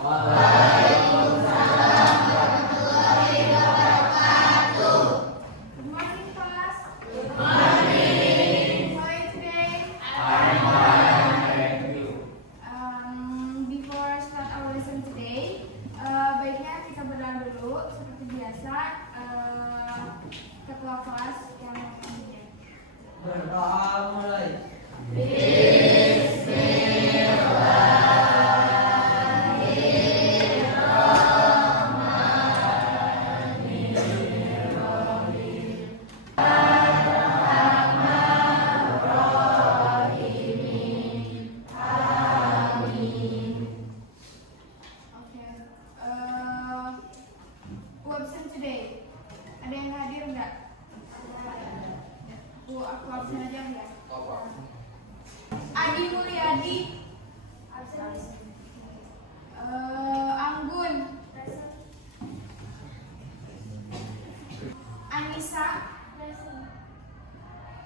Waalaikumsalam warahmatullahi wabarakatuh. Good morning, class. Good morning. How are you today? I'm fine, thank you. Before start our lesson today, baiknya kita berdoa dulu seperti biasa. Ketua kelas yang selanjutnya. Berdoa mulai. Who absent today? Ada yang hadir enggak? Aku absen aja enggak? Adi Mulyadi. Absen. Anggun. Anissa.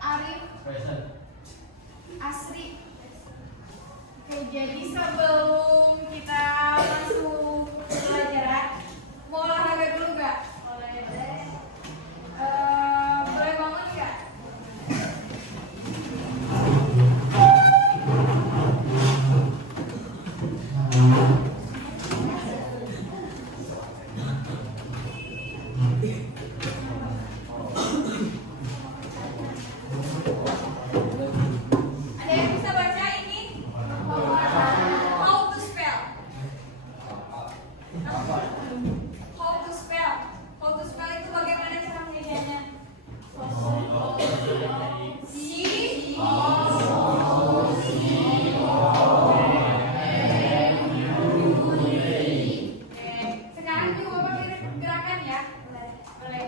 Arif. Asri. Oke, jadi sebelum kita masuk pelajaran, mau olahraga dulu nggak? Boleh bangun nggak? Ada yang bisa baca ini? How to spell? How to spell? How to spell itu bagaimana cara menjadinya? Sekarang juga pakai gerakan ya. Boleh.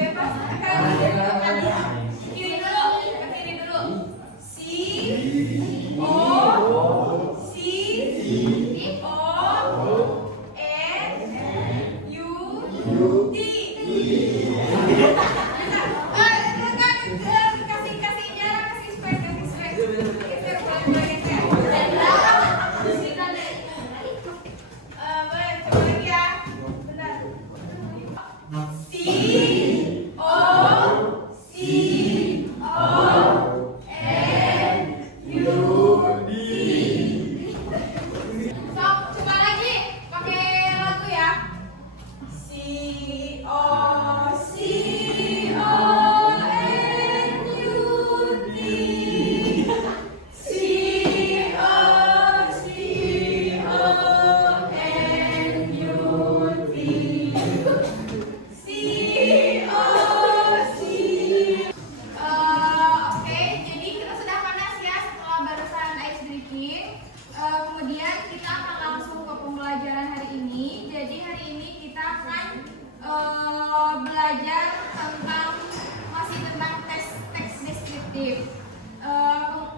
Bebas. Kiri dulu. Ke kiri dulu. Coba lagi pakai lagu ya. Oke, jadi kita sudah panas ya setelah barusan ice drinking. Kemudian kita akan langsung ke pembelajaran hari ini. Jadi hari ini kita akan belajar tentang teks deskriptif.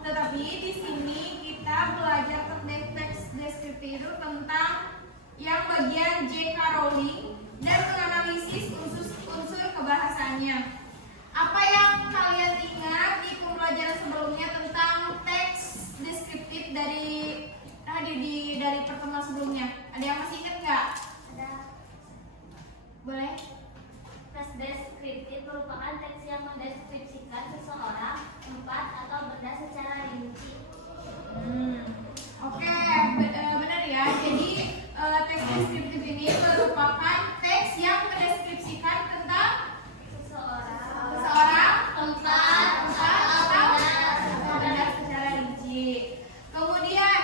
Tetapi di sini kita belajar tentang teks deskriptif itu tentang yang bagian J.K. Rowling dan menganalisis unsur kebahasannya. Apa yang kalian ingat di pembelajaran sebelumnya tentang teks deskriptif dari pertemuan sebelumnya? Ada yang masih ingat nggak? Ada. Boleh? Teks deskriptif merupakan teks yang mendeskripsikan seseorang, tempat, atau benda secara rinci. Oke, benar ya. Jadi teks deskriptif ini merupakan teks yang mendeskripsikan tentang seseorang, tempat, atau benda secara rinci. Kemudian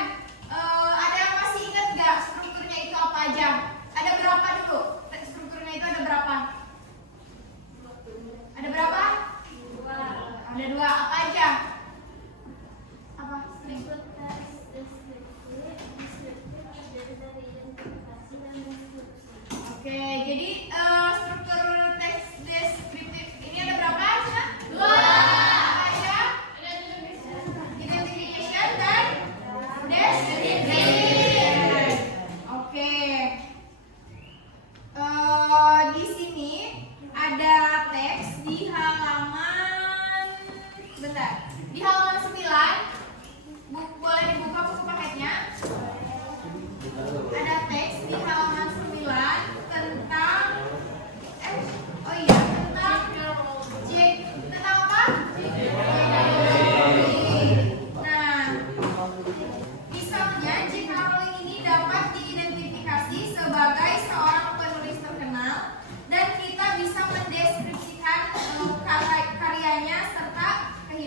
ada yang masih ingat nggak strukturnya itu apa aja? Ada berapa dulu? Strukturnya itu ada berapa? Ada berapa? Ada dua. Apa aja? Apa? Berikut teks deskriptif, terdiri dari identifikasi dan deskripsi. Oke, jadi struktur teks deskriptif ini ada berapa? Dua. Apa aja? Identification dan description. Oke. Di sini ada teks di halaman, bentar, di halaman 9. Boleh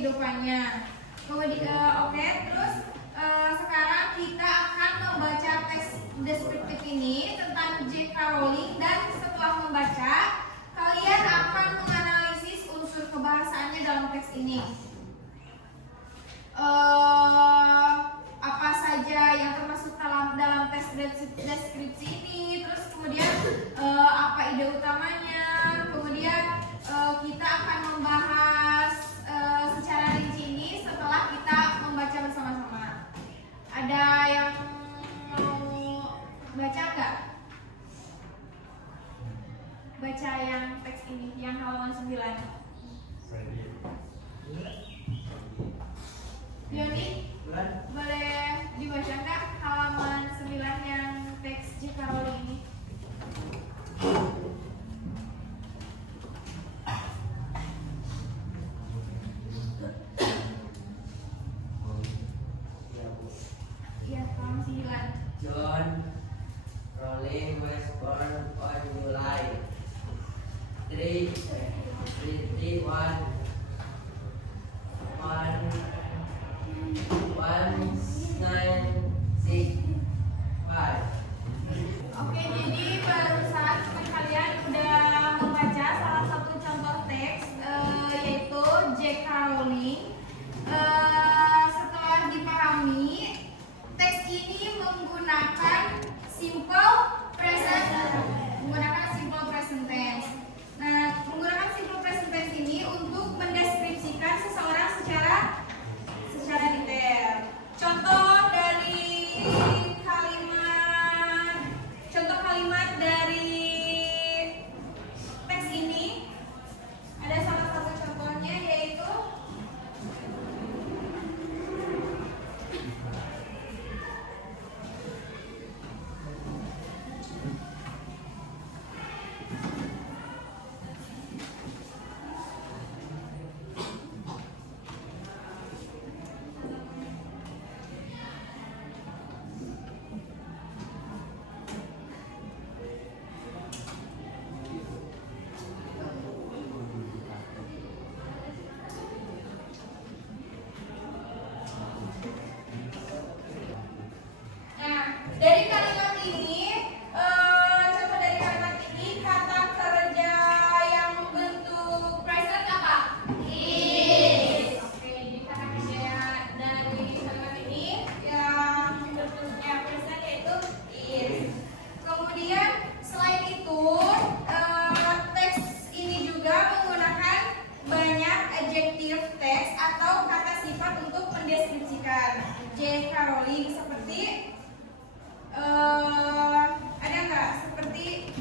kehidupannya. Kemudian oke, terus sekarang kita akan membaca teks deskriptif ini tentang J.K. Rowling, dan setelah membaca kalian akan menganalisis unsur kebahasaannya dalam teks ini. Apa saja yang termasuk dalam teks deskripsi ini, terus kemudian apa ide utamanya, kemudian kita akan membahas secara rinci ini setelah kita membaca bersama-sama. Ada yang mau baca nggak? Baca yang teks ini, yang halaman 9. Yoni, boleh dibaca nggak halaman 9 yang teks J.K. Rowling ini? Iya, halaman 9. John Rowling was born on July 1965. Oke, jadi barusan kalian udah membaca salah satu contoh teks yaitu J.K. Rowling. Setelah dipahami, teks ini menggunakan simple present tense. Nah, menggunakan simple present tense ini untuk mendeskripsikan seseorang secara detail. Contoh kalimat dari teks ini ada salah satu contohnya, yaitu dari kalimat ini, contoh dari kalimat ini, kata kerja yang bentuk present apa? Is. Oke, jadi kata kerja dari kalimat ini yang bentuknya present yaitu is. Kemudian selain itu, teks ini juga menggunakan banyak adjective text atau kata sifat untuk mendeskripsikan J.K. Rowling, seperti ada nggak seperti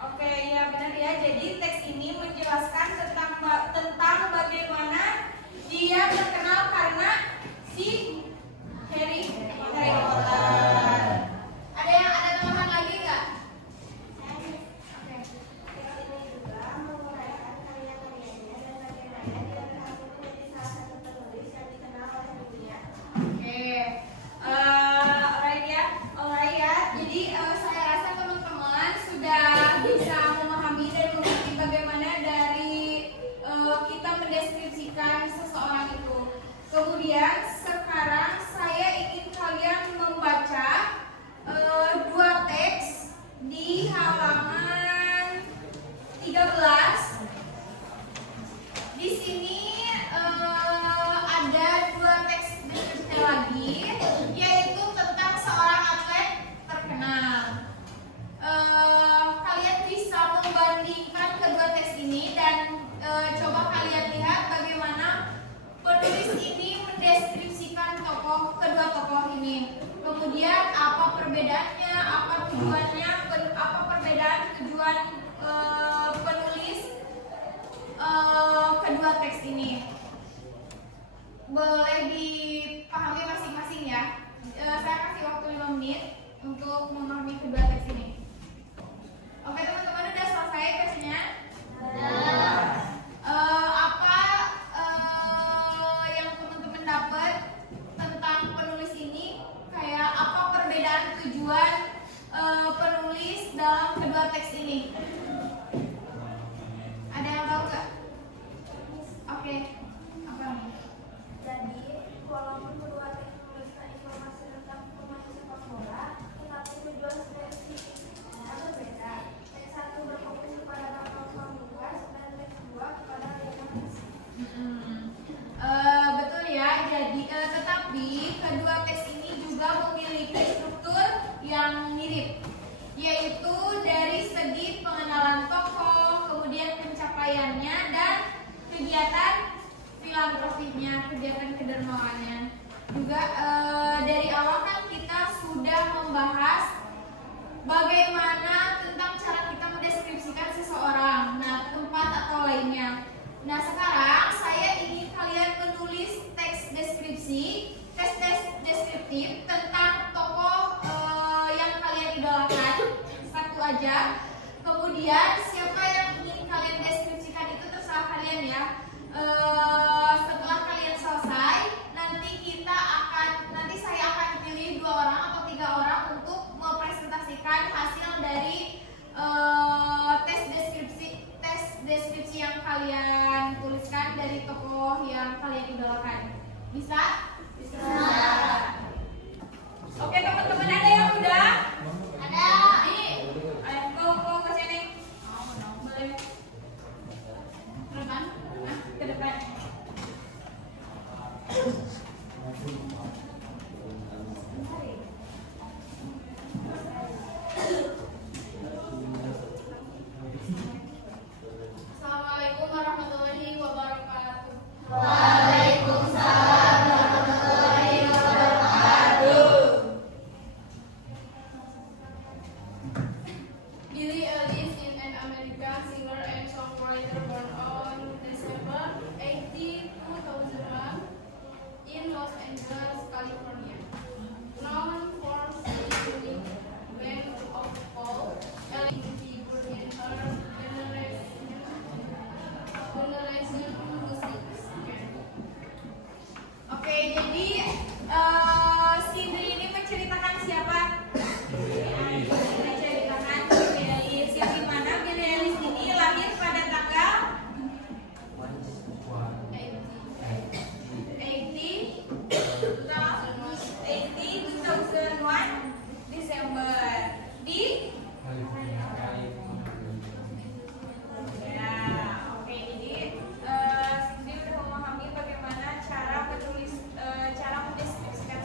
Oke, ya benar ya. Jadi teks ini menjelaskan tentang bagaimana dia terkenal karena si Harry Potter. Ada tambahan lagi nggak? Oke. Alright ya. Jadi saya rasa teman-teman sudah bisa memahami dan mengerti bagaimana dari kita mendeskripsikan seseorang itu. Kemudian sekarang saya ingin kalian membaca dua teks di halaman 13. Di sini ada dua teks deskripsi lagi, yaitu tentang seorang atlet terkenal. Kalian bisa membandingkan kedua teks ini dan kemudian apa perbedaannya, apa tujuannya, apa perbedaan tujuan penulis kedua teks ini. Boleh dipahami masing-masing ya. Saya kasih waktu 5 menit untuk memahami kedua teks ini. Oke teman-teman, udah selesai versinya? Apa yang teman-teman dapat tentang penulis ini? Kayak apa perbedaan tujuan penulis dalam kedua teks ini? Ada yang tahu nggak? Oke, apa nih? Jadi, walaupun kedua teks menuliskan informasi tentang pemain sepak bola, tetapi tujuan spesifiknya berbeda. Teks satu berfokus kepada dampak luas dan teks dua kepada realisasi. Betul ya. Jadi, tetapi kedua teks ini juga memiliki struktur yang mirip, yaitu dari segi pengenalan tokoh, kemudian pencapaiannya dan kegiatan filantropinya, kegiatan kedermawannya. Juga dari awal kan kita sudah membahas bagaimana tentang cara kita mendeskripsikan seseorang, nah tempat atau lainnya. Nah sekarang saya ingin kalian menulis teks deskripsi, teks deskriptif tentang tokoh yang kalian idolakan, satu aja. Kemudian siapa yang ingin kalian deskripsikan itu terserah kalian ya. Setelah kalian selesai, nanti saya akan pilih 2 orang atau 3 orang untuk mempresentasikan hasil dari tes deskripsi yang kalian tuliskan dari tokoh yang kalian idolakan. Bisa? Bisa. Oke teman-teman, ada yang udah? Ada. Nih, ayo go ke sini. Boleh. Ke depan. Ke depan. Assalamualaikum warahmatullahi wabarakatuh. Waalaikumsalam warahmatullahi wabarakatuh. Billie Eilish is an American singer and songwriter born on December 18, 2001 in Los Angeles, California. Known for singing "Band of Folk," Eilish figure in her generation music scene. Oke, jadi Cindy ini menceritakan siapa? Menceritakan Billie Eilish. Yang dimana Billie Eilish ini lahir pada tanggal 2001 Desember di ya, oke. Jadi Cindy udah memahami bagaimana cara mendeskripsikan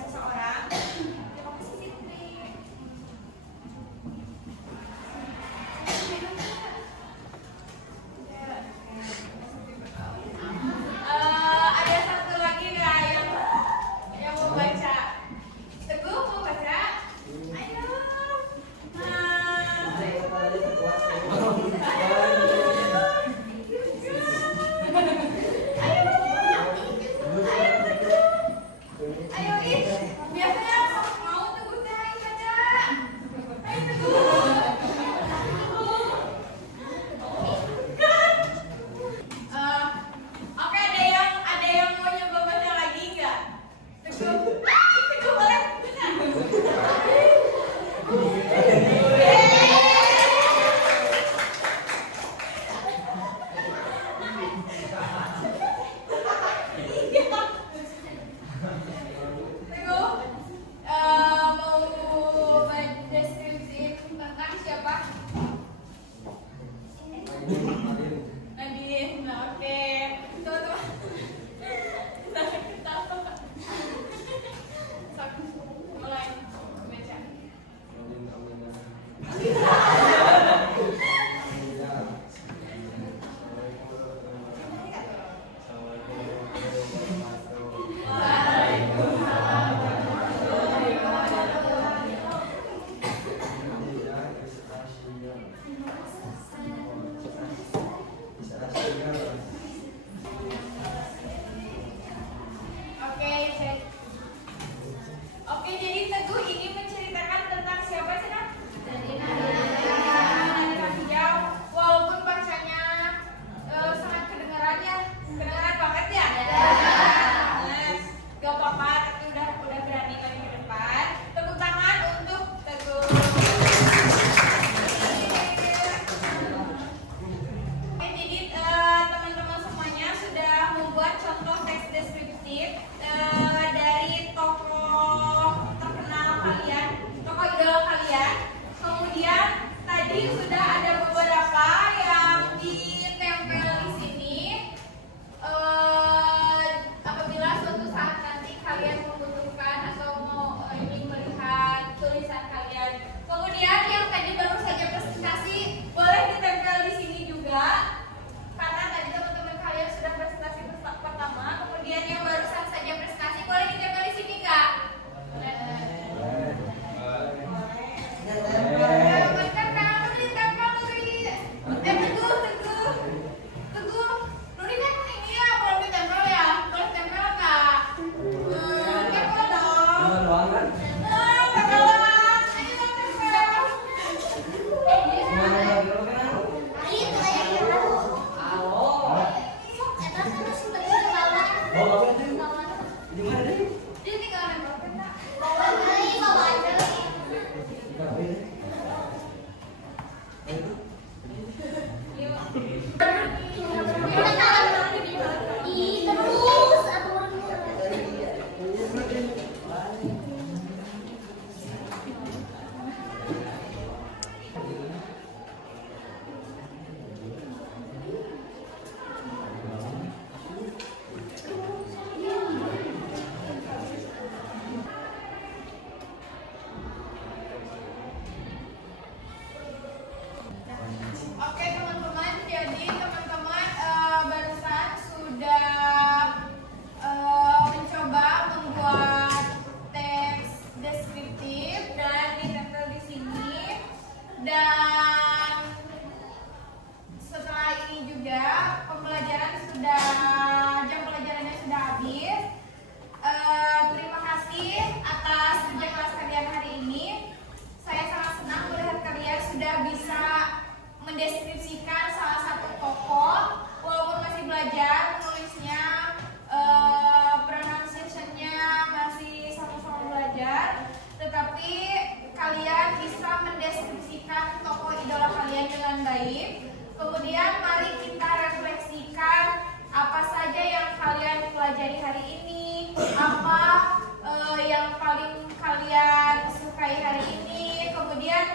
KKI hari ini. Kemudian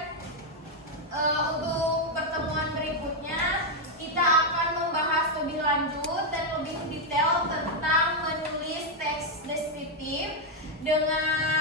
untuk pertemuan berikutnya kita akan membahas lebih lanjut dan lebih detail tentang menulis teks deskriptif dengan